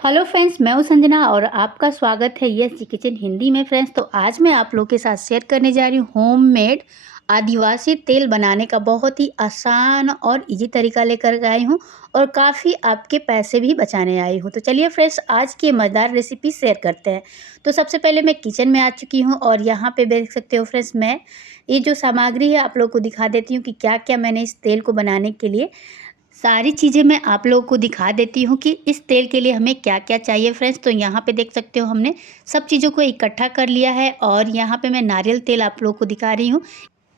Hello friends, मैं हूँ संजना और आपका स्वागत है यस जी किचन हिंदी में। फ्रेंड्स, तो आज मैं आप लोगों के साथ शेयर करने जा रही हूँ होममेड आदिवासी तेल बनाने का बहुत ही आसान और इजी तरीका लेकर आई हूँ और काफ़ी आपके पैसे भी बचाने आई हूँ। तो चलिए फ्रेंड्स, आज की मज़ेदार रेसिपी शेयर करते हैं। तो सबसे पहले मैं किचन में आ चुकी हूँ और यहाँ पे देख सकते हो फ्रेंड्स, मैं ये जो सामग्री है आप लोग को दिखा देती हूँ कि क्या क्या मैंने इस तेल को बनाने के लिए सारी चीज़ें मैं आप लोगों को दिखा देती हूँ कि इस तेल के लिए हमें क्या-क्या चाहिए फ्रेंड्स। तो यहाँ पे देख सकते हो हमने सब चीज़ों को इकट्ठा कर लिया है और यहाँ पे मैं नारियल तेल आप लोगों को दिखा रही हूँ।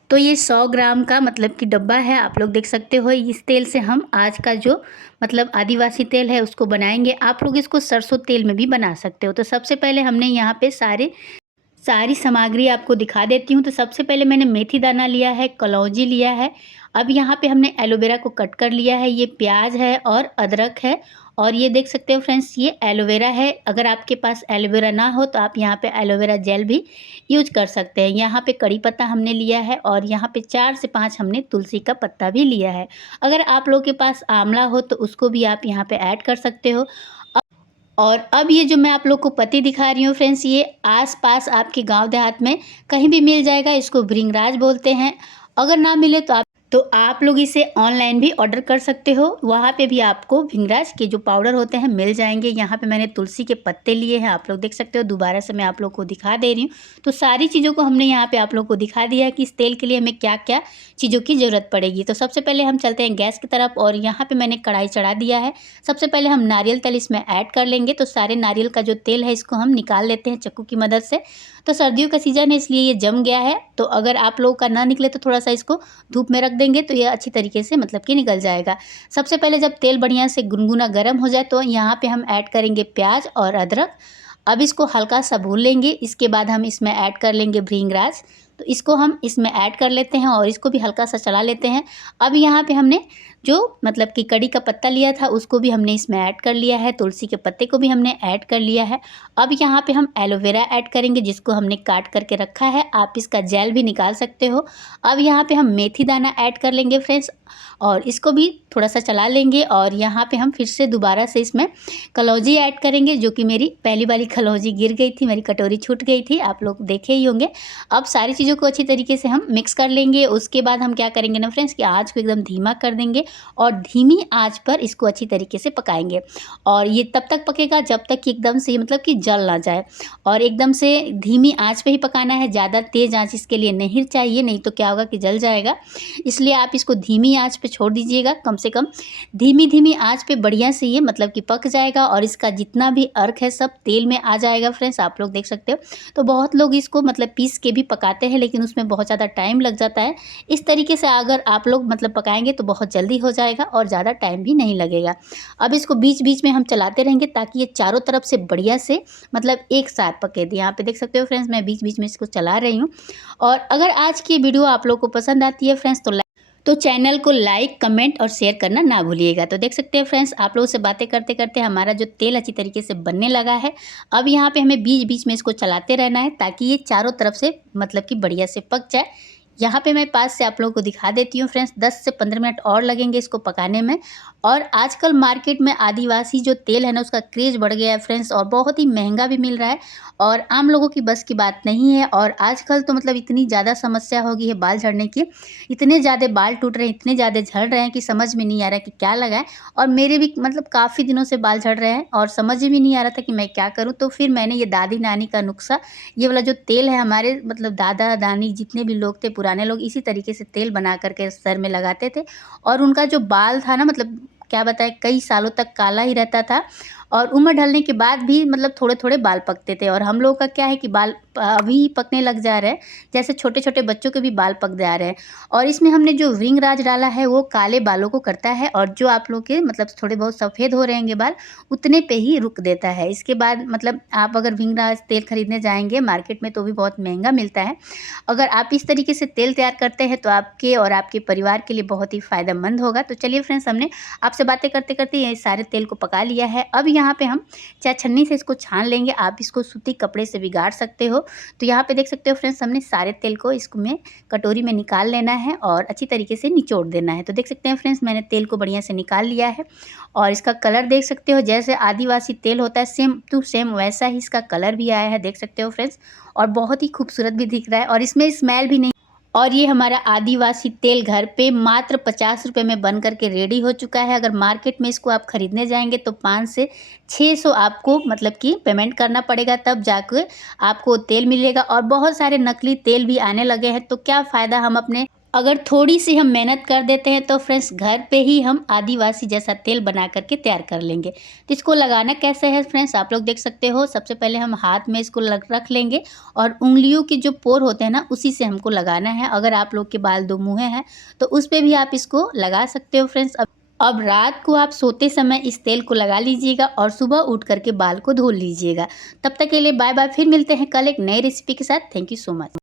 तो ये 100 ग्राम का मतलब कि डब्बा है, आप लोग देख सकते हो। इस तेल से हम आज का जो मतलब आदिवासी तेल है उसको बनाएँगे। आप लोग इसको सरसों तेल में भी बना सकते हो। तो सबसे पहले हमने यहाँ पे सारी सामग्री आपको दिखा देती हूँ। तो सबसे पहले मैंने मेथी दाना लिया है, कलौंजी लिया है। अब यहाँ पे हमने एलोवेरा को कट कर लिया है, ये प्याज है और अदरक है। और ये देख सकते हो फ्रेंड्स, ये एलोवेरा है। अगर आपके पास एलोवेरा ना हो तो आप यहाँ पे एलोवेरा जेल भी यूज कर सकते हैं। यहाँ पे कड़ी पत्ता हमने लिया है और यहाँ पे 4 से 5 हमने तुलसी का पत्ता भी लिया है। अगर आप लोगों के पास आंवला हो तो उसको भी आप यहाँ पे ऐड कर सकते हो। और अब ये जो मैं आप लोग को पत्ती दिखा रही हूँ फ्रेंड्स, ये आस-पास आपके गाँव देहात में कहीं भी मिल जाएगा। इसको भृंगराज बोलते हैं। अगर ना मिले तो आप लोग इसे ऑनलाइन भी ऑर्डर कर सकते हो। वहाँ पे भी आपको भृंगराज के जो पाउडर होते हैं मिल जाएँगे। यहाँ पे मैंने तुलसी के पत्ते लिए हैं, आप लोग देख सकते हो। दोबारा से मैं आप लोग को दिखा दे रही हूँ। तो सारी चीज़ों को हमने यहाँ पे आप लोग को दिखा दिया है कि इस तेल के लिए हमें क्या-क्या चीज़ों की ज़रूरत पड़ेगी। तो सबसे पहले हम चलते हैं गैस की तरफ और यहाँ पे मैंने कढ़ाई चढ़ा दिया है। सबसे पहले हम नारियल तेल इसमें ऐड कर लेंगे। तो सारे नारियल का जो तेल है इसको हम निकाल लेते हैं चाकू की मदद से। तो सर्दियों का सीज़न है इसलिए ये जम गया है। तो अगर आप लोगों का ना निकले तो थोड़ा-सा इसको धूप में रख देंगे तो ये अच्छी तरीके से मतलब कि निकल जाएगा। सबसे पहले जब तेल बढ़िया से गुनगुना गर्म हो जाए तो यहाँ पे हम ऐड करेंगे प्याज और अदरक। अब इसको हल्का-सा भून लेंगे। इसके बाद हम इसमें ऐड कर लेंगे भृंगराज। तो इसको हम इसमें ऐड कर लेते हैं और इसको भी हल्का-सा चला लेते हैं। अब यहाँ पे हमने जो मतलब कि कड़ी का पत्ता लिया था उसको भी हमने इसमें ऐड कर लिया है, तुलसी के पत्ते को भी हमने ऐड कर लिया है। अब यहाँ पे हम एलोवेरा ऐड करेंगे जिसको हमने काट करके रखा है, आप इसका जेल भी निकाल सकते हो। अब यहाँ पे हम मेथी दाना ऐड कर लेंगे फ्रेंड्स और इसको भी थोड़ा-सा चला लेंगे और यहाँ पे हम फिर से दोबारा से इसमें कलौंजी ऐड करेंगे, जो कि मेरी पहली वाली कलौंजी गिर गई थी, मेरी कटोरी छूट गई थी, आप लोग देखे ही होंगे। अब सारी चीज़ों को अच्छी तरीके से हम मिक्स कर लेंगे। उसके बाद हम क्या करेंगे ना फ्रेंड्स कि आँच को एकदम धीमा कर देंगे और धीमी आँच पर इसको अच्छी तरीके से पकाएँगे। और ये तब तक पकेगा जब तक कि एकदम से मतलब कि जल ना जाए और एकदम से धीमी आँच पे ही पकाना है, ज़्यादा तेज़ आँच इसके लिए नहीं चाहिए, नहीं तो क्या होगा कि जल जाएगा। इसलिए आप इसको धीमी आँच पे छोड़ दीजिएगा, कम से कम धीमी-धीमी आँच पे बढ़िया से ये मतलब कि पक जाएगा और इसका जितना भी अर्क है सब तेल में आ जाएगा फ्रेंड्स, आप लोग देख सकते हो। तो बहुत लोग इसको मतलब पीस के भी पकाते हैं लेकिन उसमें बहुत ज़्यादा टाइम लग जाता है। इस तरीके से अगर आप लोग मतलब पकाएँगे तो बहुत जल्दी हो जाएगा और ज़्यादा टाइम भी नहीं लगेगा। अब इसको बीच-बीच में हम चलाते रहेंगे ताकि ये चारों तरफ से बढ़िया से मतलब एक साथ पके। यहाँ पे देख सकते हो फ्रेंड्स, मैं बीच-बीच में इसको चला रही हूँ। और अगर आज की वीडियो आप लोग को पसंद आती है फ्रेंड्स तो चैनल को लाइक, कमेंट और शेयर करना ना भूलिएगा। तो देख सकते हैं फ्रेंड्स, आप लोगों से बातें करते-करते हमारा जो तेल अच्छी तरीके से बनने लगा है। अब यहाँ पे हमें बीच-बीच में इसको चलाते रहना है ताकि ये चारों तरफ से मतलब कि बढ़िया से पक जाए। यहाँ पे मैं पास से आप लोगों को दिखा देती हूँ फ्रेंड्स, 10 से 15 मिनट और लगेंगे इसको पकाने में। और आजकल मार्केट में आदिवासी जो तेल है ना उसका क्रेज़ बढ़ गया है फ्रेंड्स और बहुत ही महंगा भी मिल रहा है और आम लोगों की बस की बात नहीं है। और आजकल तो मतलब इतनी ज़्यादा समस्या हो गई है बाल झड़ने की, इतने ज़्यादा बाल टूट रहे हैं, इतने ज़्यादा झड़ रहे हैं कि समझ में नहीं आ रहा है कि क्या लगाएँ। और मेरे भी मतलब काफ़ी दिनों से बाल झड़ रहे हैं और समझ में नहीं आ रहा था कि मैं क्या करूँ। तो फिर मैंने ये दादी-नानी का नुस्खा, ये वाला जो तेल है, हमारे मतलब दादा-दानी जितने भी लोग थे पुराने लोग इसी तरीके से तेल बना कर के सर में लगाते थे और उनका जो बाल था ना मतलब क्या बताएँ, कई सालों तक काला ही रहता था और उम्र ढलने के बाद भी मतलब थोड़े-थोड़े बाल पकते थे। और हम लोगों का क्या है कि बाल अभी पकने लग जा रहे हैं, जैसे छोटे-छोटे बच्चों के भी बाल पक जा रहे हैं। और इसमें हमने जो भृंगराज डाला है वो काले बालों को करता है और जो आप लोग के मतलब थोड़े बहुत सफ़ेद हो रहेंगे बाल, उतने पे ही रुक देता है। इसके बाद मतलब आप अगर भृंगराज तेल खरीदने जाएँगे मार्केट में तो भी बहुत महँगा मिलता है। अगर आप इस तरीके से तेल तैयार करते हैं तो आपके और आपके परिवार के लिए बहुत ही फ़ायदेमंद होगा। तो चलिए फ्रेंड्स, हमने आपसे बातें करते-करते ये सारे तेल को पका लिया है। अब यहाँ पे हम चाहे छन्नी से इसको छान लेंगे, आप इसको सूती कपड़े से भी गाड़ सकते हो। तो यहाँ पे देख सकते हो फ्रेंड्स, हमने सारे तेल को इसमें कटोरी में निकाल लेना है और अच्छी तरीके से निचोड़ देना है। तो देख सकते हैं फ्रेंड्स, मैंने तेल को बढ़िया से निकाल लिया है और इसका कलर देख सकते हो, जैसे आदिवासी तेल होता है सेम टू सेम वैसा ही इसका कलर भी आया है, देख सकते हो फ्रेंड्स। और बहुत ही खूबसूरत भी दिख रहा है और इसमें स्मेल भी नहीं। और ये हमारा आदिवासी तेल घर पे मात्र 50 रुपये में बन करके रेडी हो चुका है। अगर मार्केट में इसको आप खरीदने जाएंगे तो 500 से 600 आपको मतलब कि पेमेंट करना पड़ेगा, तब जाकर आपको तेल मिलेगा। और बहुत सारे नकली तेल भी आने लगे हैं, तो क्या फ़ायदा, हम अपने अगर थोड़ी सी हम मेहनत कर देते हैं तो फ्रेंड्स घर पे ही हम आदिवासी जैसा तेल बना करके तैयार कर लेंगे। तो इसको लगाना कैसे है फ्रेंड्स, आप लोग देख सकते हो। सबसे पहले हम हाथ में इसको रख लेंगे और उंगलियों के जो पोर होते हैं ना, उसी से हमको लगाना है। अगर आप लोग के बाल दो मुँहे हैं तो उस पर भी आप इसको लगा सकते हो फ्रेंड्स। अब रात को आप सोते समय इस तेल को लगा लीजिएगा और सुबह उठ करके बाल को धो लीजिएगा। तब तक के लिए बाय बाय, फिर मिलते हैं कल एक नई रेसिपी के साथ। Thank you so much.